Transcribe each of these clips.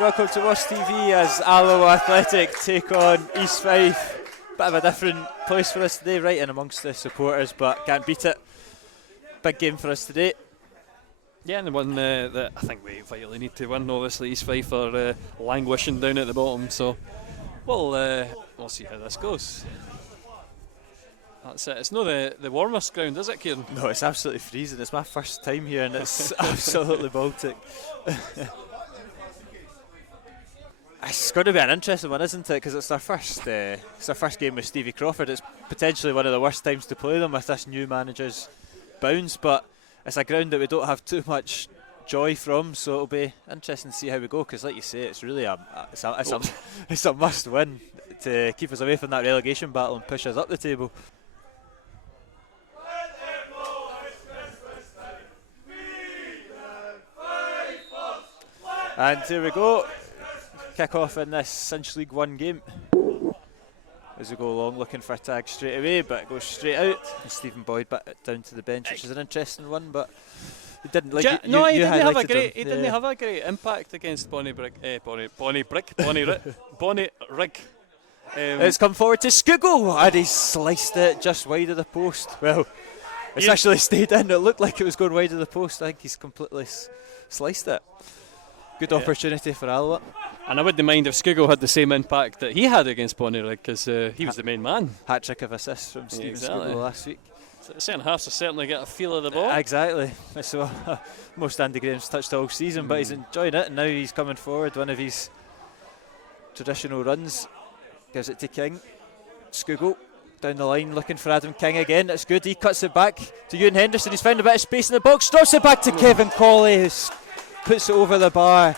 welcome to Watch TV as Alloa Athletic take on East Fife. Bit of a different place for us today, right in amongst the supporters, but can't beat it. Big game for us today. Yeah, and the one that I think we vitally need to win. Obviously, East Fife are languishing down at the bottom, so we'll see how this goes. That's it. It's not the warmest ground, is it, Kieran? No, it's absolutely freezing. It's my first time here and it's absolutely Baltic. It's going to be an interesting one, isn't it? Because it's our first game with Stevie Crawford. It's potentially one of the worst times to play them with this new manager's bounce, but it's a ground that we don't have too much joy from, so it'll be interesting to see how we go. Because, like you say, it's really it's a must-win to keep us away from that relegation battle and push us up the table. And here we go. Kick off in this Cinch League 1 game as we go along, looking for a tag straight away, but it goes straight out. And Stephen Boyd back down to the bench, which is an interesting one, but he didn't like it. He didn't have a great impact against Bonnie Rig. It's come forward to Skuggo and he sliced it just wide of the post. Well, it's actually stayed in. It looked like it was going wide of the post. I think he's completely sliced it. Good opportunity for Alloa. And I wouldn't mind if Skuggo had the same impact that he had against Bonnie Rig, because he was the main man. Hat-trick of assists from Stephen Skuggo last week. So the centre halves certainly get a feel of the ball. Exactly. It's most Andy Graham's touched all season, but he's enjoying it, and now he's coming forward. One of his traditional runs. Gives it to King. Skuggo down the line looking for Adam King again. That's good. He cuts it back to Ewan Henderson. He's found a bit of space in the box. Drops it back to Kevin Colley, who puts it over the bar.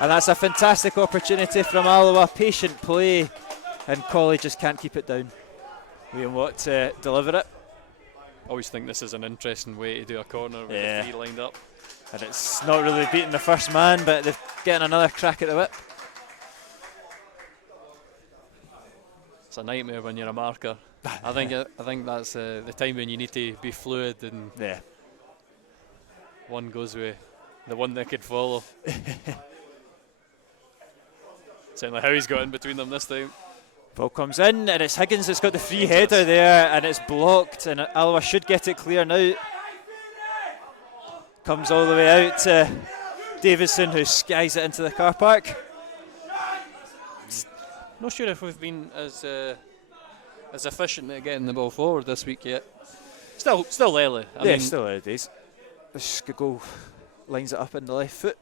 And that's a fantastic opportunity from Alloa. Patient play, and Colley just can't keep it down. Liam Watt to deliver it. I always think this is an interesting way to do a corner with the three lined up. And it's not really beating the first man, but they're getting another crack at the whip. It's a nightmare when you're a marker. I think that's the time when you need to be fluid and one goes with the one that could follow. Certainly how he's got in between them this time. Ball comes in and it's Higgins that's got the free header there, and it's blocked, and Alloa should get it clear now. Comes all the way out to Davison, who skies it into the car park. Not sure if we've been as efficient at getting the ball forward this week yet. Still early. I mean, still early days. Skuggo lines it up in the left foot.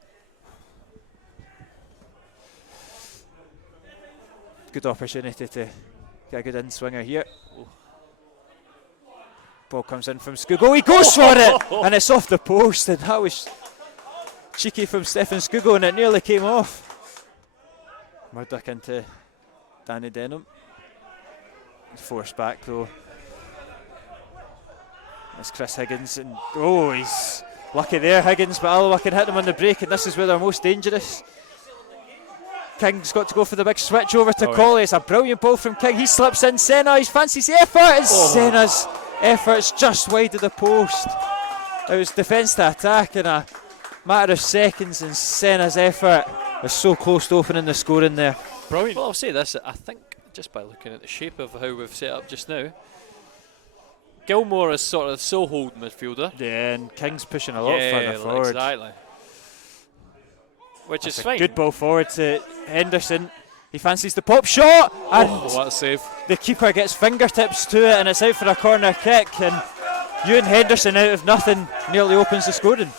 Good opportunity to get a good in-swinger here. Ball comes in from Skuggo. He goes for it, and it's off the post, and that was cheeky from Stefan Skuggo, and it nearly came off. Murdoch into Danny Denham. Forced back though. It's Chris Higgins, and he's lucky there, Higgins, but Alloa can hit him on the break, and this is where they're most dangerous. King's got to go for the big switch over to Colley. It's a brilliant ball from King. He slips in. Senna, he fancies the effort, and Senna's effort's just wide of the post. It was defence to attack in a matter of seconds, and Senna's effort was so close to opening the scoring there. Brilliant. Well, I'll say this, I think just by looking at the shape of how we've set up just now, Gilmore is sort of sole hold midfielder. Yeah, and King's pushing a lot further forward. Exactly. Which That's is a fine. good ball forward to Henderson. He fancies the pop shot, and what a save. The keeper gets fingertips to it, and it's out for a corner kick, and Ewan Henderson out of nothing nearly opens the scoring.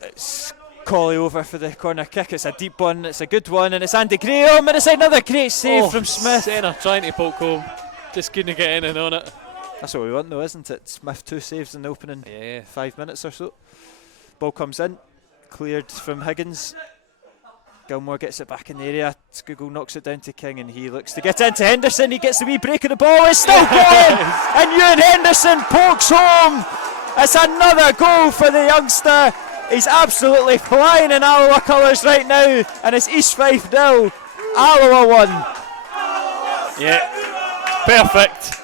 It's Colley over for the corner kick. It's a deep one, it's a good one, and it's Andy Graham, and it's another great save from Smith. Senna trying to poke home, just couldn't get in and on it. That's what we want though, isn't it? Smith 2 saves in the opening 5 minutes or so. Ball comes in, cleared from Higgins. Gilmore gets it back in the area. Skuggo knocks it down to King, and he looks to get into Henderson. He gets the wee break of the ball. It's still going, and Ewan Henderson pokes home. It's another goal for the youngster. He's absolutely flying in Alloa colours right now, and it's East Fife 0, Alloa 1. Yeah, perfect.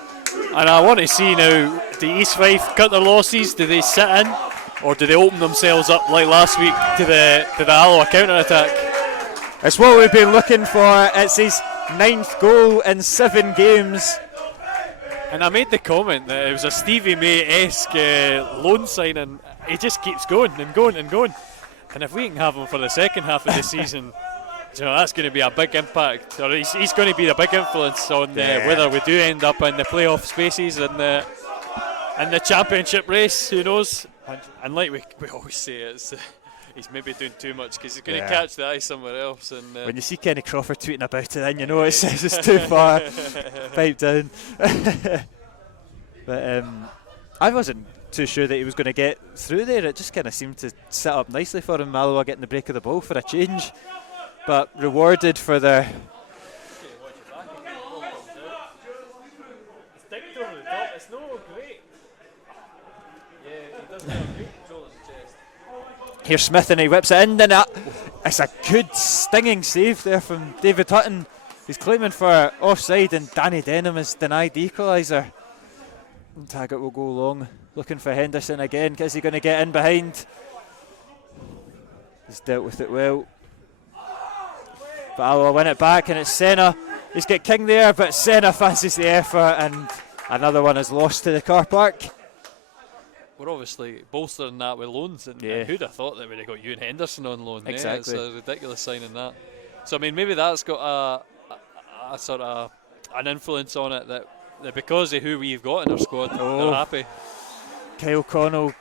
And I want to see now, do East Fife cut their losses? Do they sit in, or do they open themselves up like last week to the Alloa counter attack? It's what we've been looking for. It's his 9th goal in 7 games. And I made the comment that it was a Stevie May-esque loan signing. He just keeps going and going and going. And if we can have him for the second half of the season, that's going to be a big impact. Or he's going to be a big influence on whether we do end up in the playoff spaces and the championship race. Who knows? And like we always say, he's maybe doing too much because he's going to catch the eye somewhere else. And when you see Kenny Crawford tweeting about it, then you know it says it's too far. Pipe down. But I wasn't too sure that he was going to get through there. It just kind of seemed to set up nicely for him. Alloa getting the break of the ball for a change, but rewarded for their. It's no great. Yeah, he doesn't have great control of the chest. Here's Smith and he whips it in, and it's a good stinging save there from David Hutton. He's claiming for offside, and Danny Denham is denied the equaliser. Taggart will go long, looking for Henderson again. Is he going to get in behind? He's dealt with it well. But Alloa win it back, and it's Senna. He's got King there, but Senna fancies the effort, and another one is lost to the car park. We're obviously bolstering that with loans, and who'd have thought that we'd have got Ewan Henderson on loan? Exactly. It's a ridiculous signing that. So I mean, maybe that's got a sort of an influence on it that because of who we've got in our squad, they're happy. Kyle Connell.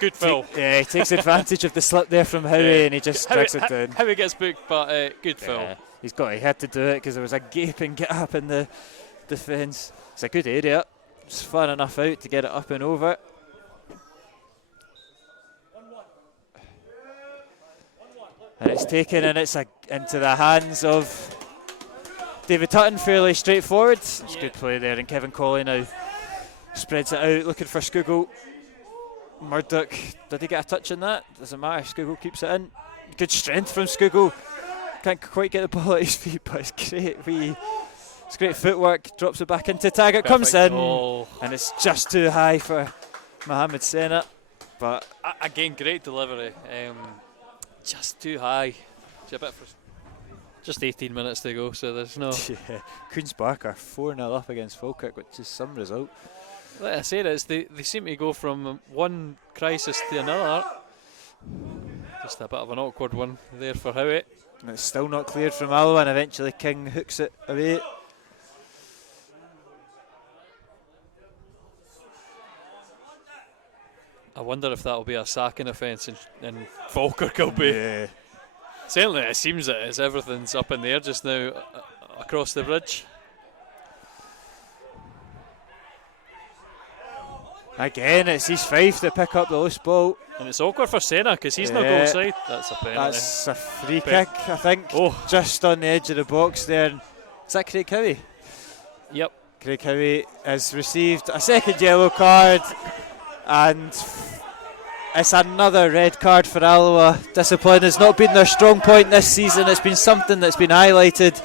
Good fill. He takes advantage of the slip there from Howie, and he just drags it down. Howie gets booked, but good fill. He had to do it because there was a gaping gap in the defence. It's a good area. It's far enough out to get it up and over. And it's taken, and it's into the hands of David Hutton, fairly straightforward. It's good play there, and Kevin Colley now spreads it out, looking for Skugel. Murdoch, did he get a touch in that? Doesn't matter, Skugel keeps it in. Good strength from Skugel. Can't quite get the ball at his feet, but it's great. It's great footwork, drops it back into Taggart, comes in, and it's just too high for Mohamed Senna. But again, great delivery. Just too high. Just 18 minutes to go, so there's no. Queen's Park are 4-0 up against Falkirk, which is some result. Like I said, they seem to go from one crisis to another. Just a bit of an awkward one there for Howie. And it's still not cleared from Alloa, and eventually King hooks it away. I wonder if that'll be a sacking offence in Falkirk will be. Yeah. Certainly it seems that it's everything's up in the air just now across the bridge. Again, it's East Fife to pick up the loose ball. And it's awkward for Senna because he's not goal side. That's a penalty. That's a free kick, I think. Just on the edge of the box there. Is that Craig Howie? Yep. Craig Howie has received a second yellow card, and it's another red card for Alloa. Discipline has not been their strong point this season. It's been something that's been highlighted,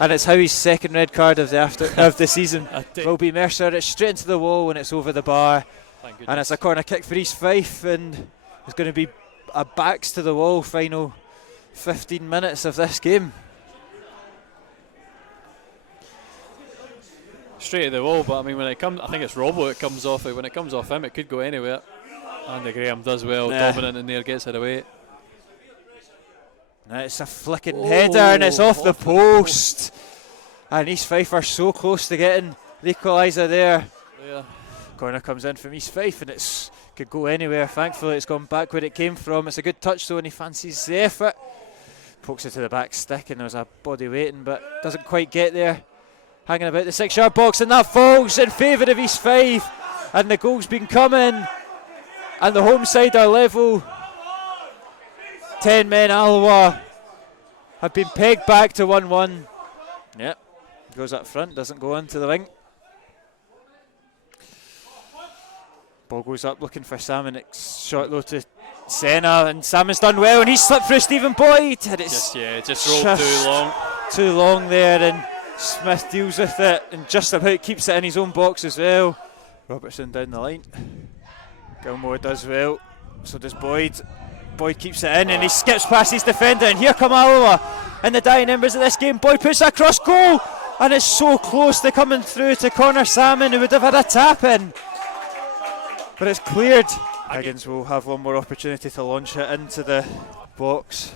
and it's Howie's second red card of the season. Will be Mercer. It's straight into the wall when it's over the bar, and it's a corner kick for East Fife, and it's going to be a backs to the wall final 15 minutes of this game. Straight at the wall, but I mean when it comes, I think it's Robbo it comes off it. When it comes off him, it could go anywhere. Andy Graham does well, dominant in there, gets it away. It's a flicking header, and it's off the post. And East Fife are so close to getting the equaliser there. Corner comes in from East Fife, and it could go anywhere. Thankfully, it's gone back where it came from. It's a good touch, though, and he fancies the effort. Pokes it to the back stick, and there's a body waiting, but doesn't quite get there. Hanging about the 6-yard box, and that falls in favour of East Fife. And the goal's been coming, and the home side are level. 10 men Alloa have been pegged back to 1-1. Yep, goes up front, doesn't go onto the wing. Ball goes up looking for Salmon. It's short low to Senna, and Salmon's done well, and he's slipped through Stephen Boyd. And it's just rolled too long. Too long there, and Smith deals with it and just about keeps it in his own box as well. Robertson down the line. Gilmore does well, so does Boyd. Boyd keeps it in, and he skips past his defender, and here come Alloa. in the dying embers of this game. Boyd puts that cross goal, and it's so close to coming through to Connor Salmon, who would have had a tap in. But it's cleared. Higgins will have one more opportunity to launch it into the box.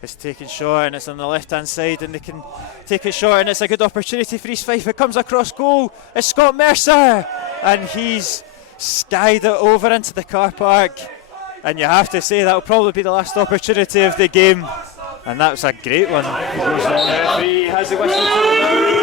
It's taken short, and it's on the left hand side, and they can take it short, and it's a good opportunity for East Fife. It comes across goal. It's Scott Mercer, and he's skied it over into the car park, and you have to say that'll probably be the last opportunity of the game, and that was a great one. He has the whistle to the